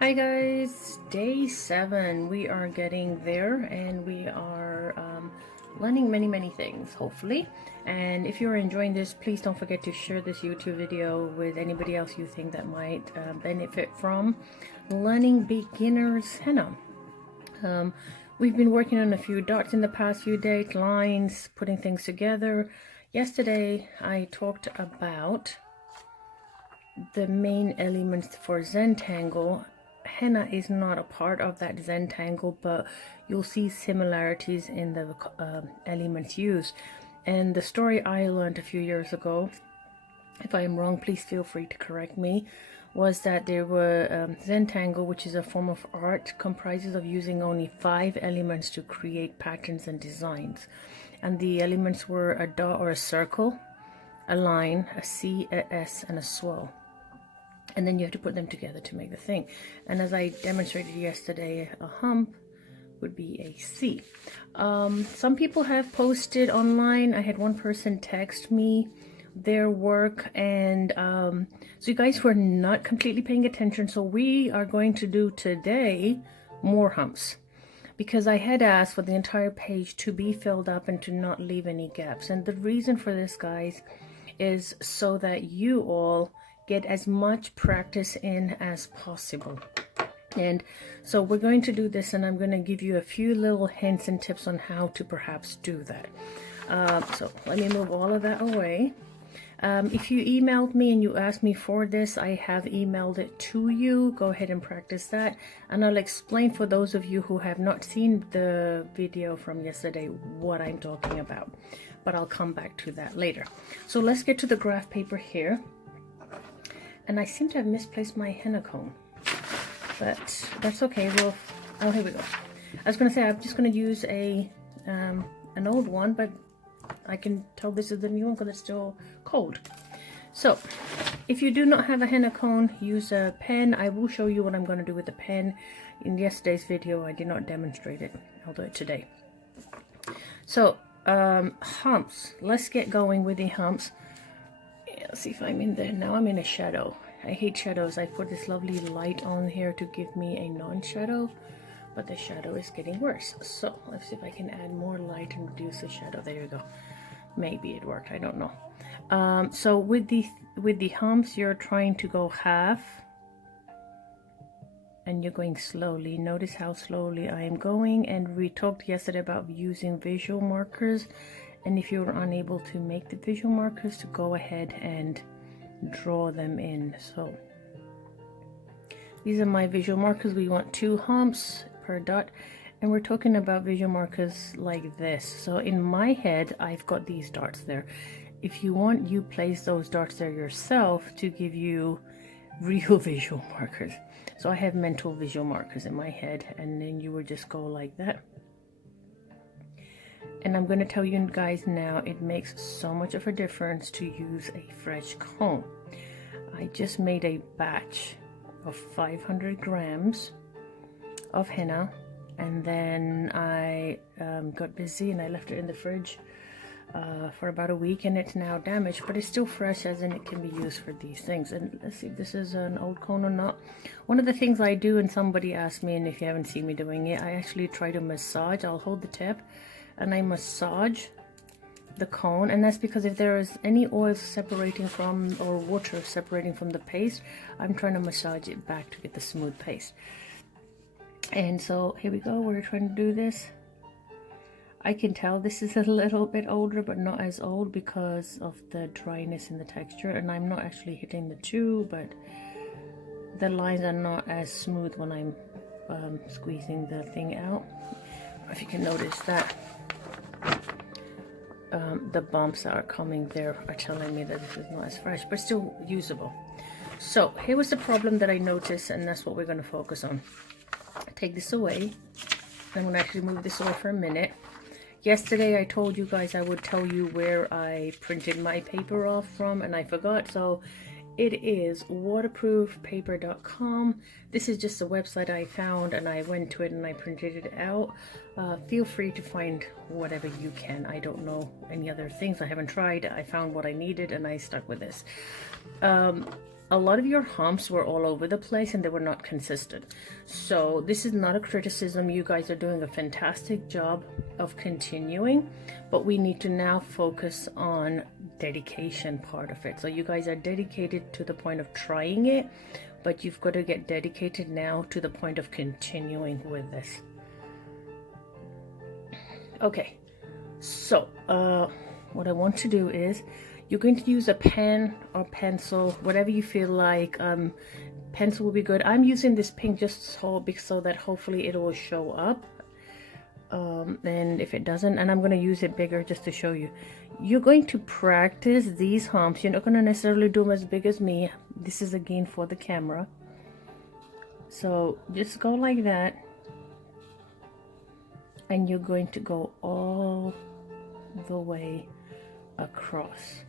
Hi guys, day 7. We are getting there and we are learning many things, hopefully. And if you're enjoying this, please don't forget to share this YouTube video with anybody else you think that might benefit from learning beginner's henna. We've been working on a few dots in the past few days, lines, putting things together. Yesterday I talked about the main elements for Zentangle. Henna is not a part of that Zentangle, but you'll see similarities in the elements used. And the story I learned a few years ago, if I am wrong, please feel free to correct me, was that there were Zentangle, which is a form of art, comprises of using only 5 elements to create patterns and designs. And the elements were a dot or a circle, a line, a C, a S, and a swirl. And then you have to put them together to make the thing. And as I demonstrated yesterday, a hump would be a C. Some people have posted online. I had one person text me their work, and so you guys were not completely paying attention. So we are going to do today more humps, because I had asked for the entire page to be filled up and to not leave any gaps. And the reason for this, guys, is so that you all get as much practice in as possible. And so we're going to do this, and I'm going to give you a few little hints and tips on how to perhaps do that. So let me move all of that away. If you emailed me and you asked me for this, I have emailed it to you. Go ahead and practice that, and I'll explain for those of you who have not seen the video from yesterday what I'm talking about, but I'll come back to that later. So let's get to the graph paper here. And I seem to have misplaced my henna cone, but that's okay. Well, oh, here we go. I was going to say I'm just going to use a an old one, but I can tell this is the new one because it's still cold. So if you do not have a henna cone, use a pen. I will show you what I'm going to do with the pen. In yesterday's video, I did not demonstrate it. I'll do it today. So humps. Let's get going with the humps. Let's see if I'm in there. Now I'm in a shadow. I hate shadows. I put this lovely light on here to give me a non-shadow, but the shadow is getting worse. So let's see if I can add more light and reduce the shadow. There you go. Maybe it worked. I don't know. So with the humps, you're trying to go half, and you're going slowly. Notice how slowly I am going. And we talked yesterday about using visual markers. And if you're unable to make the visual markers, to go ahead and draw them in. So these are my visual markers. We want 2 humps per dot, and we're talking about visual markers like this. So in my head, I've got these dots there. If you want, you place those dots there yourself to give you real visual markers. So I have mental visual markers in my head, and then you would just go like that. And I'm going to tell you guys now, it makes so much of a difference to use a fresh cone. I just made a batch of 500 grams of henna, and then I got busy and I left it in the fridge for about a week, and it's now damaged, but it's still fresh, as in it can be used for these things. And let's see if this is an old cone or not. One of the things I do, and somebody asked me, and if you haven't seen me doing it, I actually try to massage. I'll hold the tip and I massage the cone, and that's because if there is any oil separating from, or water separating from the paste, I'm trying to massage it back to get the smooth paste. And so here we go, we're trying to do this. I can tell this is a little bit older, but not as old because of the dryness in the texture, and I'm not actually hitting the 2, but the lines are not as smooth when I'm squeezing the thing out. If you can notice that the bumps that are coming there are telling me that this is not as fresh, but still usable. So here was the problem that I noticed, and that's what we're going to focus on. Take this away. I'm going to actually move this away for a minute. Yesterday I told you guys I would tell you where I printed my paper off from, and I forgot. So it is waterproofpaper.com. This is just a website I found, and I went to it and I printed it out. Feel free to find whatever you can. I don't know any other things. I haven't tried. I found what I needed and I stuck with this. a lot of your humps were all over the place and they were not consistent. So this is not a criticism. You guys are doing a fantastic job of continuing, but we need to now focus on dedication part of it. So you guys are dedicated to the point of trying it, but you've got to get dedicated now to the point of continuing with this. Okay, so what I want to do is, you're going to use a pen or pencil, whatever you feel like. Pencil will be good. I'm using this pink just so that hopefully it will show up. And if it doesn't, and I'm going to use it bigger just to show you. You're going to practice these humps. You're not going to necessarily do them as big as me. This is again for the camera. So just go like that. And you're going to go all the way across.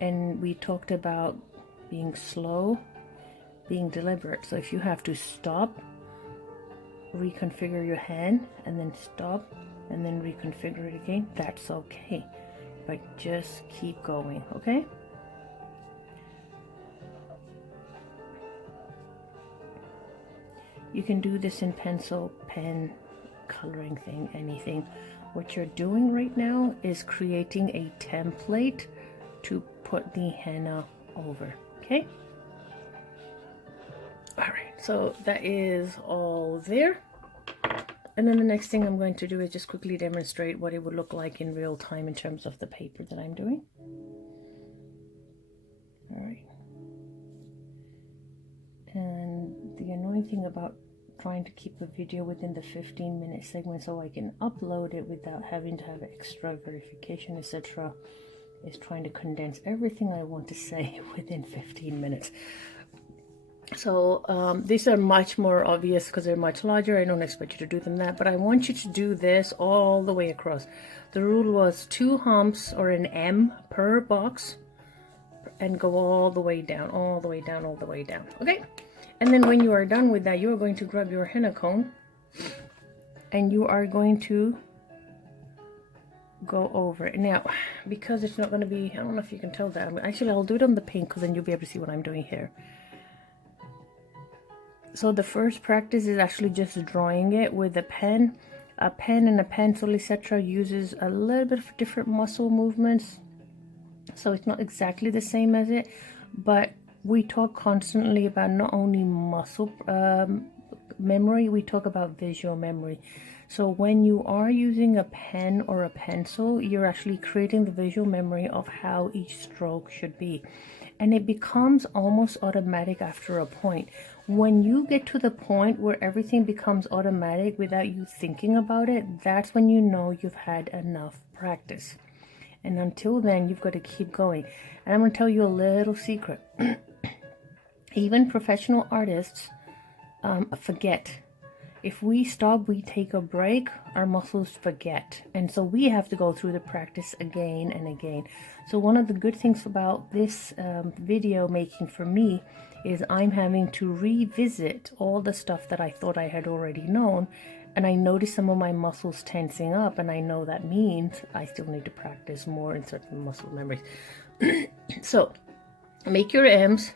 And we talked about being slow, being deliberate. So if you have to stop, reconfigure your hand, and then stop, and then reconfigure it again, that's okay. But just keep going, okay? You can do this in pencil, pen, coloring thing, anything. What you're doing right now is creating a template to put the henna over, okay? All right, so that is all there. And then the next thing I'm going to do is just quickly demonstrate what it would look like in real time in terms of the paper that I'm doing. All right. And the annoying thing about trying to keep a video within the 15-minute segment so I can upload it without having to have extra verification, etc., is trying to condense everything I want to say within 15 minutes. So these are much more obvious because they're much larger. I don't expect you to do them that, but I want you to do this all the way across. The rule was 2 humps or an M per box, and go all the way down, all the way down, all the way down. Okay? And then when you are done with that, you are going to grab your henna cone and you are going to go over it. Now, because it's not going to be, I don't know if you can tell that. Actually, I'll do it on the pink because then you'll be able to see what I'm doing here. So the first practice is actually just drawing it with a pen. A pen and a pencil, etc., uses a little bit of different muscle movements. So it's not exactly the same as it, but we talk constantly about not only muscle memory, we talk about visual memory. So when you are using a pen or a pencil, you're actually creating the visual memory of how each stroke should be. And it becomes almost automatic after a point. When you get to the point where everything becomes automatic without you thinking about it, that's when you know you've had enough practice. And until then, you've got to keep going. And I'm going to tell you a little secret. Even professional artists forget. If we stop, we take a break, our muscles forget. And so we have to go through the practice again and again. So one of the good things about this video making for me is I'm having to revisit all the stuff that I thought I had already known. And I notice some of my muscles tensing up, and I know that means I still need to practice more in certain muscle memories. So make your M's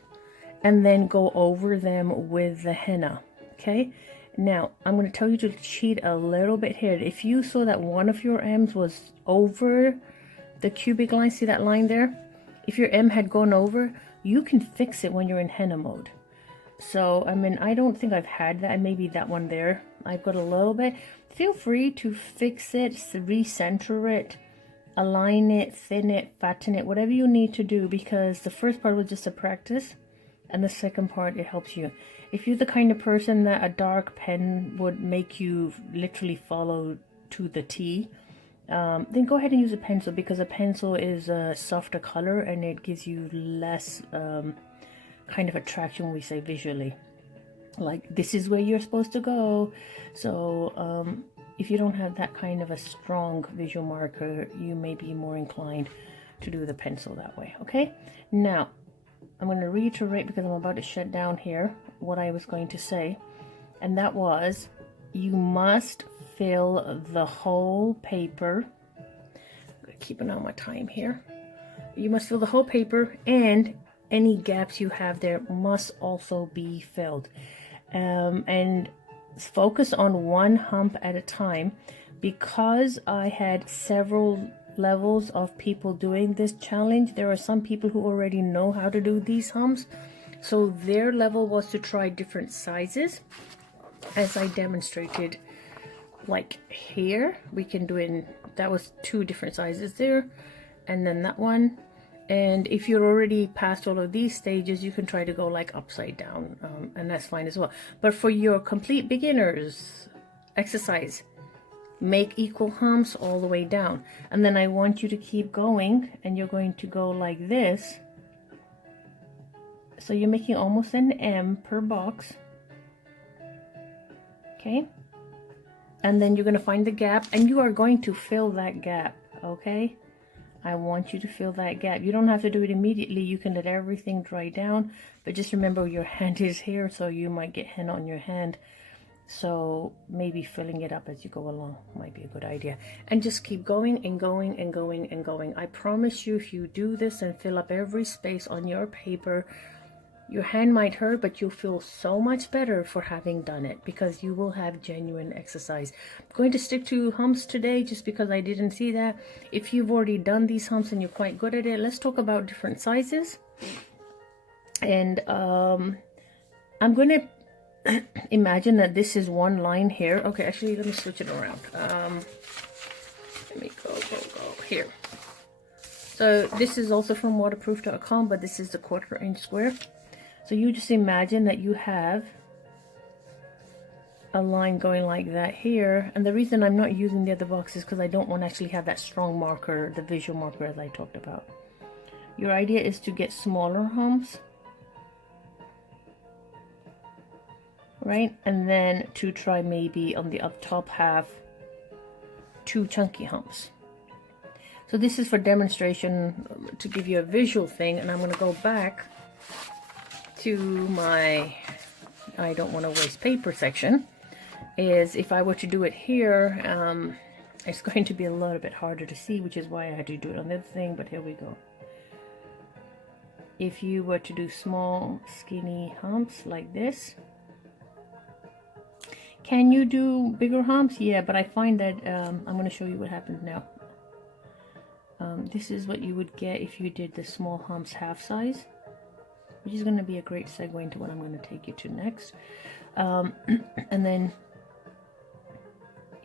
and then go over them with the henna, okay? Now, I'm going to tell you to cheat a little bit here. If you saw that one of your M's was over the cubic line, see that line there? If your M had gone over, you can fix it when you're in henna mode. So, I mean, I don't think I've had that. Maybe that one there, I've got a little bit. Feel free to fix it, recenter it, align it, thin it, fatten it, whatever you need to do, because the first part was just a practice, and the second part, it helps you. If you're the kind of person that a dark pen would make you literally follow to the T, then go ahead and use a pencil, because a pencil is a softer color and it gives you less kind of attraction, we say visually. Like, this is where you're supposed to go. So if you don't have that kind of a strong visual marker, you may be more inclined to do the pencil that way, okay? Now, I'm going to reiterate, because I'm about to shut down here, what I was going to say. And that was, you must fill the whole paper. I'm keeping on my time here. You must fill the whole paper, and any gaps you have there must also be filled. And focus on one hump at a time. Because I had several levels of people doing this challenge, there are some people who already know how to do these humps, so their level was to try different sizes, as I demonstrated. Like here, we can do it that was 2 different sizes there, and then that one. And if you're already past all of these stages, you can try to go like upside down, and that's fine as well. But for your complete beginners exercise, make equal humps all the way down. And then I want you to keep going, and you're going to go like this. So you're making almost an M per box. Okay? And then you're going to find the gap, and you are going to fill that gap, okay? I want you to fill that gap. You don't have to do it immediately. You can let everything dry down, but just remember your hand is here, so you might get henna on your hand. So maybe filling it up as you go along might be a good idea. And just keep going and going and going and going. I promise you, if you do this and fill up every space on your paper, your hand might hurt, but you'll feel so much better for having done it, because you will have genuine exercise. I'm going to stick to humps today just because I didn't see that. If you've already done these humps and you're quite good at it, let's talk about different sizes. And I'm going to imagine that this is one line here. Okay, actually, let me switch it around. Let me go here. So this is also from waterproof.com, but this is the 1/4 inch square. So you just imagine that you have a line going like that here. And the reason I'm not using the other box is because I don't want to actually have that strong marker, the visual marker as I talked about. Your idea is to get smaller humps, right? And then to try maybe on the up top half, 2 chunky humps. So this is for demonstration, to give you a visual thing. And I'm going to go back to my I don't want to waste paper section. Is if I were to do it here, it's going to be a little bit harder to see, which is why I had to do it on this thing, but here we go. If you were to do small skinny humps like this, can you do bigger humps? Yeah, but I find that I'm going to show you what happens now. This is what you would get if you did the small humps half size, which is going to be a great segue into what I'm going to take you to next. And then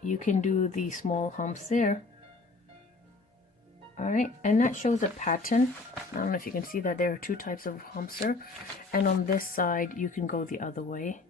you can do the small humps there. All right, and that shows a pattern. I don't know if you can see that there are 2 types of humps there. And on this side, you can go the other way.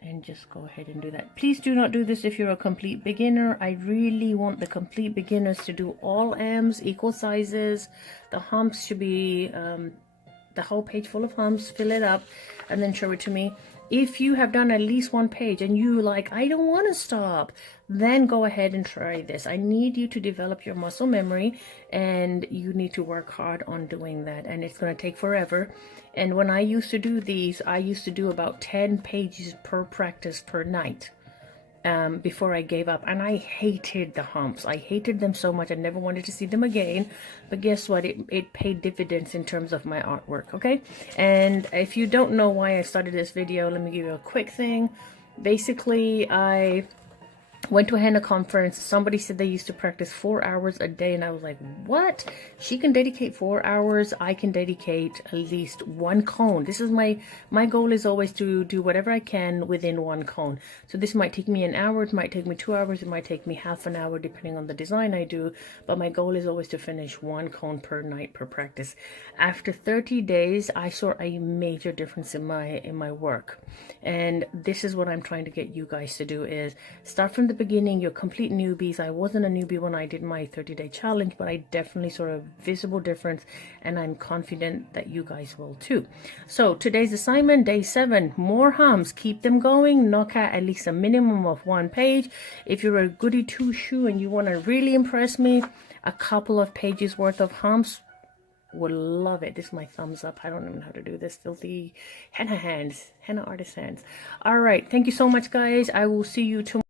And just go ahead and do that. Please do not do this if you're a complete beginner. I really want the complete beginners to do all M's, equal sizes. The humps should be the whole page full of humps. Fill it up and then show it to me. If you have done at least 1 page and you like, I don't want to stop, then go ahead and try this. I need you to develop your muscle memory, and you need to work hard on doing that, and it's going to take forever. And when I used to do these, I used to do about 10 pages per practice per night before I gave up. And I hated the humps. I hated them so much. I never wanted to see them again. But guess what? It paid dividends in terms of my artwork, okay? And if you don't know why I started this video, let me give you a quick thing. Basically, I went to a henna conference. Somebody said they used to practice 4 hours a day, and I was like, what? She can dedicate 4 hours. I can dedicate at least 1 cone. This is my goal is always to do whatever I can within 1 cone. So this might take me an hour, it might take me 2 hours, it might take me half an hour depending on the design I do, but my goal is always to finish 1 cone per night per practice. After 30 days, I saw a major difference in my work. And this is what I'm trying to get you guys to do, is start from the beginning. You're complete newbies. I wasn't a newbie when I did my 30-day challenge, but I definitely saw a visible difference, and I'm confident that you guys will too. So today's assignment, day 7, more humps. Keep them going. Knock out at least a minimum of 1 page. If you're a goody two-shoe and you want to really impress me, a couple of pages worth of humps, would love it. This is my thumbs up. I don't even know how to do this. Filthy henna hands, henna artist hands. All right, thank you so much, guys. I will see you tomorrow.